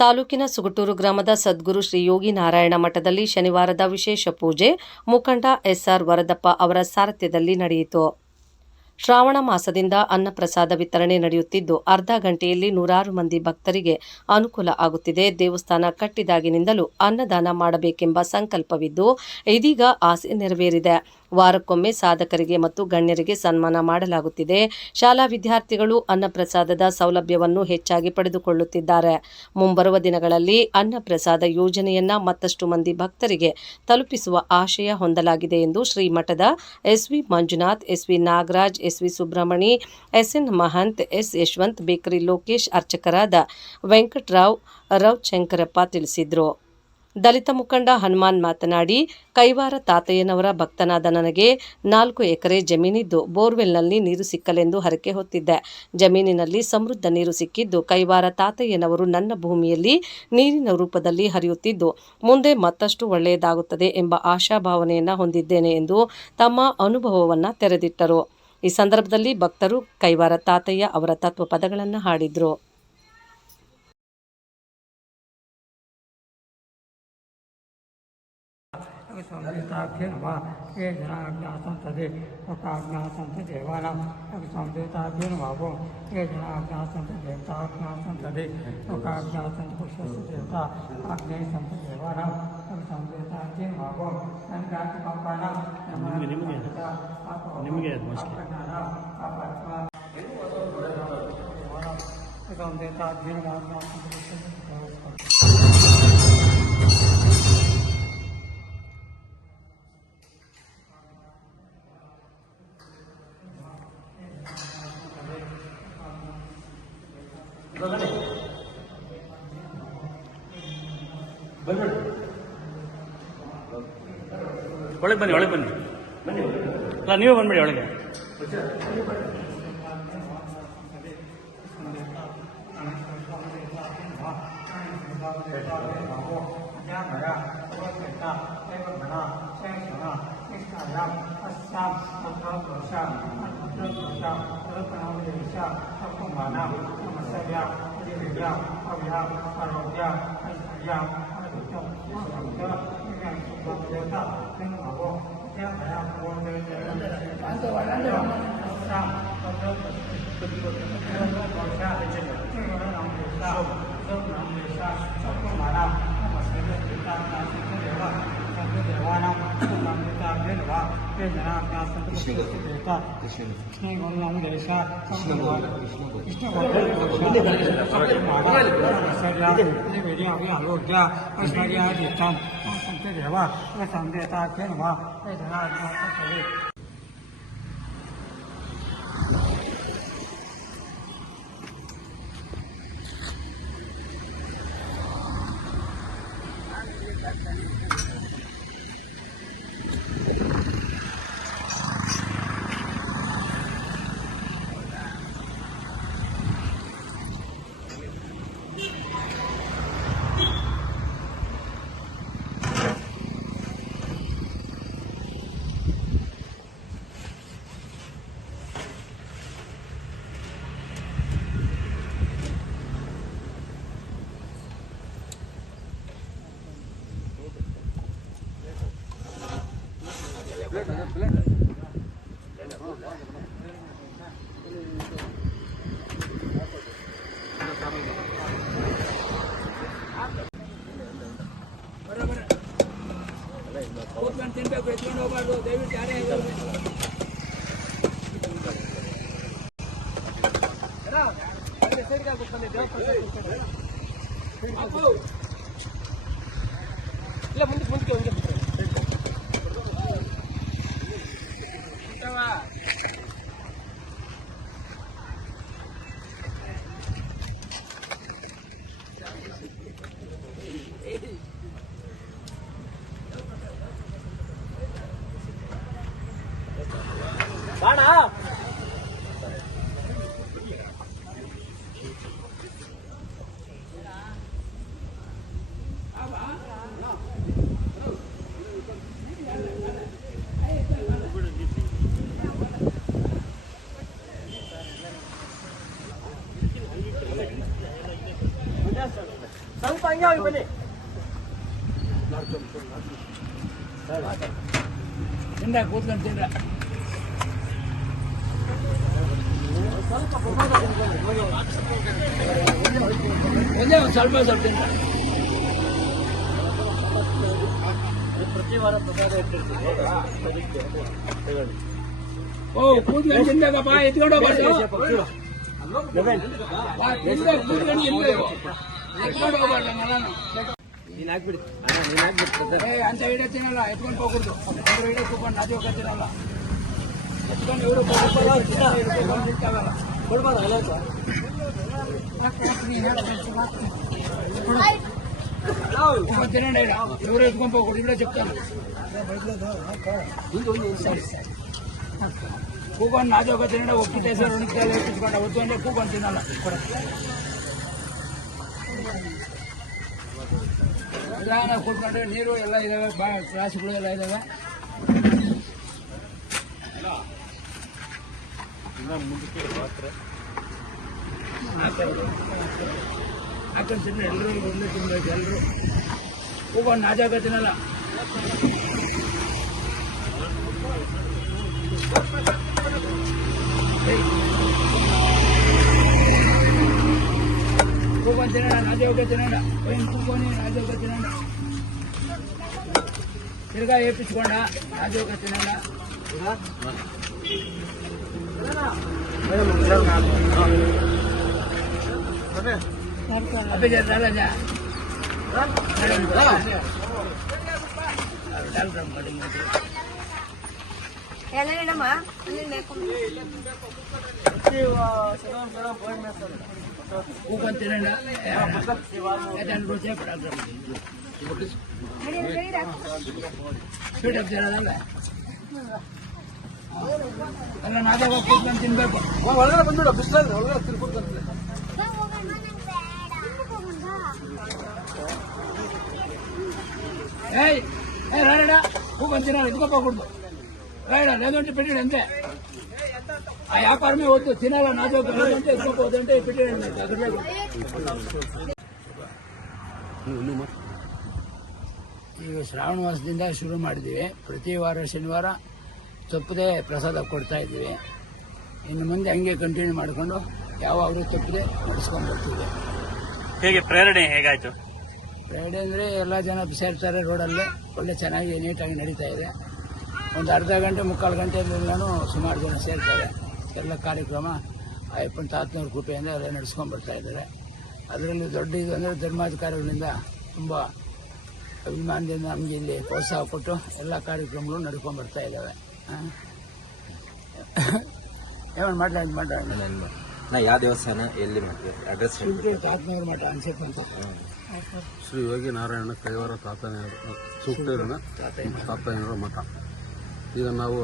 ತಾಲೂಕಿನ ಸುಗಟೂರು ಗ್ರಾಮದ ಸದ್ಗುರು ಶ್ರೀ ಯೋಗಿ ನಾರಾಯಣ ಮಠದಲ್ಲಿ ಶನಿವಾರದ ವಿಶೇಷ ಪೂಜೆ ಮುಖಂಡ ಎಸ್ಆರ್ ವರದಪ್ಪ ಅವರ ಸಾರಥ್ಯದಲ್ಲಿ ನಡೆಯಿತು. ಶ್ರಾವಣ ಮಾಸದಿಂದ ಅನ್ನಪ್ರಸಾದ ವಿತರಣೆ ನಡೆಯುತ್ತಿದ್ದು, ಅರ್ಧ ಗಂಟೆಯಲ್ಲಿ ನೂರಾರು ಮಂದಿ ಭಕ್ತರಿಗೆ ಅನುಕೂಲ ಆಗುತ್ತಿದೆ. ದೇವಸ್ಥಾನ ಕಟ್ಟಿದಾಗಿನಿಂದಲೂ ಅನ್ನದಾನ ಮಾಡಬೇಕೆಂಬ ಸಂಕಲ್ಪವಿದ್ದು, ಇದೀಗ ಆಸೆ ನೆರವೇರಿದೆ. ವಾರಕ್ಕೊಮ್ಮೆ ಸಾಧಕರಿಗೆ ಮತ್ತು ಗಣ್ಯರಿಗೆ ಸನ್ಮಾನ ಮಾಡಲಾಗುತ್ತಿದೆ. ಶಾಲಾ ವಿದ್ಯಾರ್ಥಿಗಳು ಅನ್ನಪ್ರಸಾದದ ಸೌಲಭ್ಯವನ್ನು ಹೆಚ್ಚಾಗಿ ಪಡೆದುಕೊಳ್ಳುತ್ತಿದ್ದಾರೆ. ಮುಂಬರುವ ದಿನಗಳಲ್ಲಿ ಅನ್ನಪ್ರಸಾದ ಯೋಜನೆಯನ್ನ ಮತ್ತಷ್ಟು ಮಂದಿ ಭಕ್ತರಿಗೆ ತಲುಪಿಸುವ ಆಶಯ ಹೊಂದಲಾಗಿದೆ ಎಂದು ಶ್ರೀಮಠದ SV Manjunath, SV Nagaraj, SV Subrahmani, SN Mahant, S Yashwant, bakery Lokesh, ಅರ್ಚಕರಾದ ವೆಂಕಟರಾವ್, ರವಿಶಂಕರಪ್ಪ ತಿಳಿಸಿದರು. ದಲಿತ ಮುಖಂಡ ಹನುಮಾನ್ ಮಾತನಾಡಿ, ಕೈವಾರ ತಾತಯ್ಯನವರ ಭಕ್ತನಾದ ನನಗೆ 4 ಎಕರೆ ಜಮೀನಿದ್ದು ಬೋರ್ವೆಲ್ನಲ್ಲಿ ನೀರು ಸಿಕ್ಕಲೆಂದು ಹರಕೆ ಹೊತ್ತಿದ್ದೆ. ಜಮೀನಿನಲ್ಲಿ ಸಮೃದ್ಧ ನೀರು ಸಿಕ್ಕಿದ್ದು, ಕೈವಾರ ತಾತಯ್ಯನವರು ನನ್ನ ಭೂಮಿಯಲ್ಲಿ ನೀರಿನ ರೂಪದಲ್ಲಿ ಹರಿಯುತ್ತಿದ್ದು, ಮುಂದೆ ಮತ್ತಷ್ಟು ಒಳ್ಳೆಯದಾಗುತ್ತದೆ ಎಂಬ ಆಶಾಭಾವನೆಯನ್ನು ಹೊಂದಿದ್ದೇನೆ ಎಂದು ತಮ್ಮ ಅನುಭವವನ್ನು ತೆರೆದಿಟ್ಟರು. ಈ ಸಂದರ್ಭದಲ್ಲಿ ಭಕ್ತರು ಕೈವಾರ ತಾತಯ್ಯ ಅವರ ತತ್ವ ಪದಗಳನ್ನು ಹಾಡಿದರು. संदेताभ्य नमः ये जनाज्ञातं तदे लोकाज्ञातं देवानां संदेताभ्य नमः ये जनाज्ञातं देवताज्ञातं तदे लोकाज्ञातं पुष्पस्य देवता आज्ञे संत देवानां संदेताभ्य नमः संज्ञातकंपानां निಮಗೆ संदेताभ्य नमः ಒಳಗೆ ಬನ್ನಿ ಅಲ್ಲ ನೀವೇ ಬಂದ್ಬಿಡಿ ಒಳಗೆ. ತಿಂದ ಕೂತ್ಕೊಂಡು ತಿಂದ ಒಂದೇ ಒಂದು ಸ್ವಲ್ಪ ಸ್ವಲ್ಪ ತಿಂದ ಪ್ರತಿ ವಾರ ಪ್ರಸಾದ ಇಟ್ಟಿರ್ತೀವಿ. ಓ ಕೂತ್ಕೊಂಡು ತಿಂದಾಗಪ್ಪ ಎತ್ಕೊಂಡು ಹೋಗ್ಬಾರ್ದು ಕೂತ್ಕೊಂಡು ತಿನ್ಬೇಕು ಎತ್ಕೊಂಡು ಹೋಗ್ಬಾರ್ದು ನಾನು ಅಂತ ಹಿಡಿಯ ತಿನ್ನಲ್ಲ ಎತ್ಕೊಂಡು ಹೋಗ್ಬಿಡ್ದು ಅವ್ರು ಹಿಡಿಯ ಕೂತ್ಕೊಂಡು ನಾದಿ ಹೋಗ ತಿನ್ನಲ್ಲ ಎತ್ಕೊಂಡು ಇವರು ನಿಂತಾಗಲ್ಲ ತಿನ್ನೋಣ ಇಲ್ಲ ಇವರು ಎತ್ಕೊಂಡು ಹೋಗ್ಬಿಡು ഇവിടെ ಚೆಕ್ತಾನೆ ಕೂಕೊಂಡು ನಾದಿ ಹೋಗ ತಿನ್ನೋಣ ಒಪ್ಪಿಟ್ಟೆ ಸರ್ ಉಣಿಸ್ತಾರೆ ಎತ್ತಿಸ್ಕೊಂಡ ಒತ್ತು ಅಂದ್ರೆ ಕೂಕೊಂಡು ತಿನ್ನಲ್ಲ ನಾವು ಕೂತ್ಕೊಂಡ್ರೆ ನೀರು ಎಲ್ಲ ಇದಾವೆ ಭಾಳ ಕ್ಲಾಸ್ಗಳು ಎಲ್ಲ ಇದಾವೆ ಹಾಕೊಂಡು ತಿನ್ನ ಎಲ್ಲರೂ ಒಂದೇ ತಿನ್ಬೇಕು ಎಲ್ಲರೂ ಕೂಕೊಂಡು ನಾಜಾಗ ತಿನ್ನಲ್ಲ ಕೂಕೊಂಡು ತಿನ್ನೋಣ ನಾಜಾಗ ತಿನ್ನೋಣ ಕೂಕೊಂಡು ನಾಜಾಗ ತಿನ್ನೋಣ ತಿರ್ಗಾ ಏಪಿಸ್ಕೊಂಡ ನಾಜಾಗ ತಿನ್ನೋಣ ಕೂಕೊಂಡು ತಿನ್ನೋಣ ಸ್ವೀಟ್ ಹಾಕ್ತಿರೋದಲ್ಲ ಎಲ್ಲ ನಾದಾಗ ಕೂತ್ಕೊಂಡು ತಿನ್ಬೇಕು ಒಳಗಡೆ ಬಂದ್ಬಿಡ ಬಿಸಿಲಲ್ಲಿ ಒಳಗಡೆ ತಿರ್ಕೊಂಡ್ಬಂದ್ರೆ ಏಯ್ ರಾಡ ಕೂತ್ಕೊಂಡು ತಿನ್ನೋಣ ಇದ್ಕೊಪ್ಪ ಕೊಡ್ದು ರಾಡ లేదంటే పెట్టాడు అంతే ఆ వ్యాపారమే వద్దు తినాల నాతో అంటే ఇద్దుకోవద్దంటే పెట్టాడు అక్కడ ಈಗ ಶ್ರಾವಣ ಮಾಸದಿಂದ ಶುರು ಮಾಡಿದ್ದೀವಿ ಪ್ರತಿ ವಾರ ಶನಿವಾರ ತಪ್ಪದೆ ಪ್ರಸಾದ ಕೊಡ್ತಾ ಇದ್ದೀವಿ ಇನ್ನು ಮುಂದೆ ಹಂಗೆ ಕಂಟಿನ್ಯೂ ಮಾಡಿಕೊಂಡು ಯಾವಾಗಲೂ ತಪ್ಪದೆ ನಡೆಸ್ಕೊಂಡು ಬರ್ತೀವಿ. ಹೇಗೆ ಪ್ರೇರಣೆ ಹೇಗಾಯ್ತು? ಫ್ರೈಡೆ ಅಂದರೆ ಎಲ್ಲ ಜನ ಸೇರ್ತಾರೆ ರೋಡಲ್ಲಿ ಒಳ್ಳೆ ಚೆನ್ನಾಗಿ ನೀಟಾಗಿ ನಡೀತಾ ಇದೆ. ಒಂದು ಅರ್ಧ ಗಂಟೆ ಮುಕ್ಕಾಲು ಗಂಟೆಯಲ್ಲೆಲ್ಲನೂ ಸುಮಾರು ಜನ ಸೇರ್ತಾರೆ. ಎಲ್ಲ ಕಾರ್ಯಕ್ರಮ ಅಯ್ಯಪ್ಪನ ತಾತನವ್ರ ಕೃಪೆಯಿಂದ ಎಲ್ಲ ನಡೆಸ್ಕೊಂಡು ಬರ್ತಾ ಇದ್ದಾರೆ. ಅದರಲ್ಲಿ ದೊಡ್ಡ ಇದು ಅಂದರೆ ಧರ್ಮಾಧಿಕಾರಿಗಳಿಂದ ತುಂಬ ಅಭಿಮಾನದಿಂದ ನಮಗೆ ಇಲ್ಲಿ ಪ್ರೋತ್ಸಾಹ ಕೊಟ್ಟು ಎಲ್ಲ ಕಾರ್ಯಕ್ರಮಗಳು ನಡ್ಕೊಂಡು ಬರ್ತಾ ಇದ್ದಾವೆ. ಏನು ಮಾತಾಡ ನಾ ಯಾವ ದೇವಸ್ಥಾನ ಎಲ್ಲಿ ಮಾಡ್ತೀವಿ ಅಡ್ರೆಸ್ ತಾತನವ್ರ ಮಠ ಅನ್ಸತ್ತೆ ಅಂತ ಶ್ರೀ ಯೋಗಿ ನಾರಾಯಣ ಕೈವಾರ ಸೂಕ್ತೇರನ ತಾತಯ್ಯನವರ ಮಠ. ಈಗ ನಾವು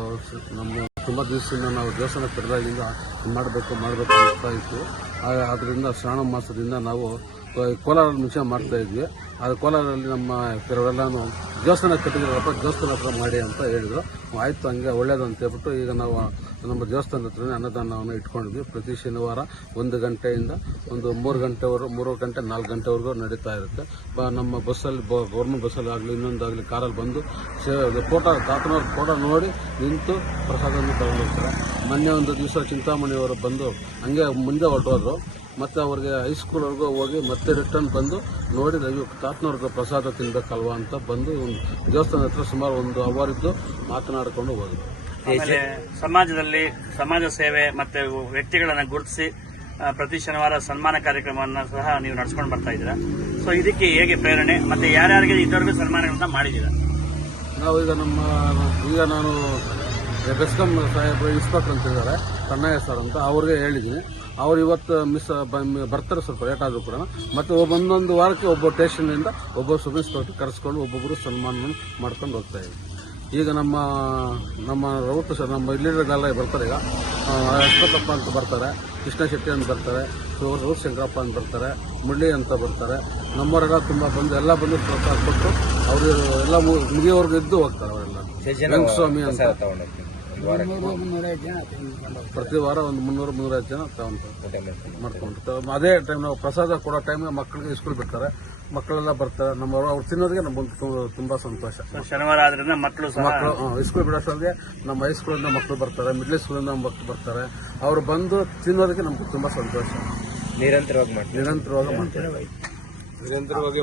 ನಮ್ಮ ತುಂಬ ದಿವಸದಿಂದ ನಾವು ದೇವಸ್ಥಾನ ತೆರೆದಾಗಿಂದ ಮಾಡಬೇಕು ಅನಿಸ್ತಾ ಇತ್ತು. ಅದರಿಂದ ಶ್ರಾವಣ ಮಾಸದಿಂದ ನಾವು ಕೋಲಾರ ಮುಂಚೆ ಮಾಡ್ತಾ ಇದ್ವಿ. ಅದು ಕೋಲಾರಲ್ಲಿ ನಮ್ಮ ಕೆಲವರೆಲ್ಲನೂ ದೇವಸ್ಥಾನ ಕಟ್ಟಿದ್ರಪ್ಪ ದೇವಸ್ಥಾನ ಹತ್ರ ಮಾಡಿ ಅಂತ ಹೇಳಿದ್ರು. ಆಯಿತು ಹಂಗೆ ಒಳ್ಳೇದು ಅಂತ ಹೇಳ್ಬಿಟ್ಟು ಈಗ ನಾವು ನಮ್ಮ ದೇವಸ್ಥಾನದ ಹತ್ರನೇ ಅನ್ನದಾನವನ್ನು ಇಟ್ಕೊಂಡಿದ್ವಿ. ಪ್ರತಿ ಶನಿವಾರ 1 ಗಂಟೆಯಿಂದ ಒಂದು 3 ಗಂಟೆವರೆಗೂ 3 ಗಂಟೆ 4 ಗಂಟೆವರೆಗೂ ನಡೀತಾ ಇರುತ್ತೆ. ನಮ್ಮ ಬಸ್ಸಲ್ಲಿ ಗೌರ್ಮೆಂಟ್ ಬಸ್ಸಲ್ಲಿ ಆಗಲಿ ಇನ್ನೊಂದಾಗಲಿ ಕಾರಲ್ಲಿ ಬಂದು ಫೋಟೋ ತಾತನವ್ರ ಫೋಟೋ ನೋಡಿ ನಿಂತು ಪ್ರಸಾದವನ್ನು ತಗೊಂಡು ಹೋಗ್ತಾರೆ. ಮೊನ್ನೆ ಒಂದು ದಿವಸ ಚಿಂತಾಮಣಿಯವರು ಬಂದು ಹಂಗೆ ಮುಂದೆ ಹೊರಟೋದ್ರು. ಮತ್ತು ಅವ್ರಿಗೆ ಹೈಸ್ಕೂಲ್ವರೆಗೂ ಹೋಗಿ ಮತ್ತೆ ರಿಟರ್ನ್ ಬಂದು ನೋಡಿ ತಾತನವ್ರಿಗೆ ಪ್ರಸಾದ ತಿನ್ಬೇಕಲ್ವಾ ಅಂತ ಬಂದು ದೇವಸ್ಥಾನ ಹತ್ರ ಸುಮಾರು 1 ಅವರ್ ಇದ್ದು ಮಾತನಾಡಿಕೊಂಡು ಹೋದ್ರು. ಆಮೇಲೆ ಸಮಾಜದಲ್ಲಿ ಸಮಾಜ ಸೇವೆ ಮತ್ತೆ ವ್ಯಕ್ತಿಗಳನ್ನ ಗುರುತಿಸಿ ಪ್ರತಿ ಶನಿವಾರ ಸನ್ಮಾನ ಕಾರ್ಯಕ್ರಮವನ್ನು ಸಹ ನೀವು ನಡೆಸ್ಕೊಂಡು ಬರ್ತಾ ಇದ್ದೀರಾ. ಸೊ ಇದಕ್ಕೆ ಹೇಗೆ ಪ್ರೇರಣೆ ಮತ್ತೆ ಯಾರ್ಯಾರಿಗೆ ಇದುವರೆಗೂ ಸನ್ಮಾನಗಳನ್ನ ಮಾಡಿದ್ದೀರಾ? ನಾವು ಈಗ ನಾನು ಬೆಸ್ಕಾಂ ಸಾಹೇಬರು ಇನ್ಸ್ಪೆಕ್ಟರ್ ಅಂತ ಇದ್ದಾರೆ ಕಣ್ಣಯ್ಯ ಸರ್ ಅಂತ ಅವ್ರಿಗೆ ಹೇಳಿದ್ದೀನಿ. ಅವ್ರು ಇವತ್ತು ಬರ್ತಾರೆ ಸ್ವಲ್ಪ ಲೇಟ್ ಆದರೂ ಕೂಡ. ಮತ್ತು ಒಂದೊಂದು ವಾರಕ್ಕೆ ಒಬ್ಬ ಸ್ಟೇಷನ್ನಿಂದ ಒಬ್ಬ ಸಬ್ ಇನ್ಸ್ಪೆಕ್ಟರ್ ಕರೆಸ್ಕೊಂಡು ಒಬ್ಬೊಬ್ಬರು ಸನ್ಮಾನ ಮಾಡ್ಕೊಂಡು ಹೋಗ್ತಾ ಇದ್ದೀವಿ. ಈಗ ನಮ್ಮ ರೌಟ್ ಸರ್ ನಮ್ಮ ಲೀಡರ್ಗೆಲ್ಲ ಬರ್ತಾರೆ. ಈಗ ಅಶ್ವಥಪ್ಪ ಅಂತ ಬರ್ತಾರೆ, ಕೃಷ್ಣ ಶೆಟ್ಟಿ ಅಂತ ಬರ್ತಾರೆ, ರೌಟ್ ಶಂಕರಪ್ಪ ಅಂತ ಬರ್ತಾರೆ, ಮುರಳಿ ಅಂತ ಬರ್ತಾರೆ. ನಮ್ಮವರೆಲ್ಲ ತುಂಬ ಬಂದು ಎಲ್ಲ ಬಂದು ಪ್ರೋತ್ಸಾಹ ಕೊಟ್ಟು ಅವರು ಎಲ್ಲ ಮುಗಿಯೋವರೆಗೂ ಇದ್ದು ಹೋಗ್ತಾರೆ. ಅವರೆಲ್ಲ ವೆಂಕಟಸ್ವಾಮಿ ಅಂತ ಪ್ರತಿ ವಾರ ಒಂದು 300-350 ಜನ ಮಾಡ್ಕೊಂಡಿರ್ತಾರೆ. ಅದೇ ಟೈಮ್ ನಾವು ಪ್ರಸಾದ ಕೊಡೋ ಟೈಮ್ಗೆ ಮಕ್ಕಳಿಗೆ ಸ್ಕೂಲ್ ಬಿಡ್ತಾರೆ. ಮಕ್ಕಳೆಲ್ಲ ಬರ್ತಾರೆ. ಅವ್ರು ತಿನ್ನೋದಕ್ಕೆ ನಮ್ಗೆ ತುಂಬಾ ಸಂತೋಷ. ಸೊ ಶನಿವಾರ ಆದ್ರಿಂದ ಮಕ್ಕಳು ಸಹ ಮಕ್ಕಳು ಹೈಸ್ಕೂಲ್ ಬಿಡೋಷ್ಟೊಳಗೆ ನಮ್ಮ ಹೈಸ್ಕೂಲಿಂದ ಮಕ್ಕಳು ಬರ್ತಾರೆ, ಮಿಡ್ಲ್ ಸ್ಕೂಲಿಂದ ಮಕ್ಕಳು ಬರ್ತಾರೆ. ಅವರು ಬಂದು ತಿನ್ನೋದಕ್ಕೆ ನಮ್ಗೆ ತುಂಬಾ ಸಂತೋಷ. ನಿರಂತರವಾಗಿ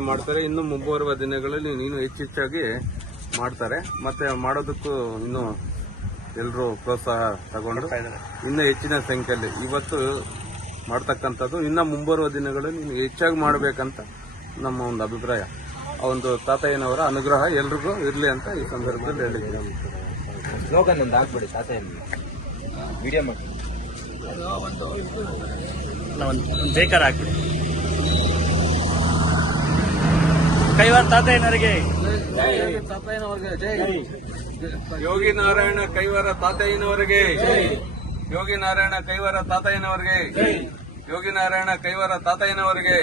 ಮಾಡ್ತಾರೆ. ಇನ್ನು ಮುಂಬರುವ ದಿನಗಳಲ್ಲಿ ಇನ್ನೂ ಹೆಚ್ಚೆಚ್ಚಾಗಿ ಮಾಡ್ತಾರೆ. ಮತ್ತೆ ಮಾಡೋದಕ್ಕೂ ಇನ್ನೂ ಎಲ್ಲರೂ ಪ್ರೋತ್ಸಾಹ ತಗೊಂಡು ಇನ್ನೂ ಹೆಚ್ಚಿನ ಸಂಖ್ಯೆಯಲ್ಲಿ ಇವತ್ತು ಮಾಡ್ತಕ್ಕಂಥದ್ದು ಇನ್ನು ಮುಂಬರುವ ದಿನಗಳಲ್ಲಿ ಇನ್ನು ಹೆಚ್ಚಾಗಿ ಮಾಡಬೇಕಂತ ನಮ್ಮ ಒಂದು ಅಭಿಪ್ರಾಯ. ಆ ಒಂದು ತಾತಯ್ಯನವರ ಅನುಗ್ರಹ ಎಲ್ರಿಗೂ ಇರಲಿ ಅಂತ ಈ ಸಂದರ್ಭದಲ್ಲಿ ಹೇಳಿದ್ದೀನಿ. ಸ್ಲೋಗನ್ ಒಂದು ಹಾಕ್ಬಿಡಿ ತಾತಯ್ಯನ ವಿಡಿಯೋ ಮಾಡಿ. ಒಂದು ಬೇಕಾರ ಹಾಕ್ಬಿಡಿ. ಕೈವಾರ ತಾತಯ್ಯನವರಿಗೆ ಯೋಗಿ ನಾರಾಯಣ ಕೈವಾರ ತಾತಯ್ಯನವರಿಗೆ, ಯೋಗಿ ನಾರಾಯಣ ಕೈವಾರ ತಾತಯ್ಯನವರಿಗೆ, ಯೋಗಿ ನಾರಾಯಣ ಕೈವಾರ ತಾತಯ್ಯನವರಿಗೆ.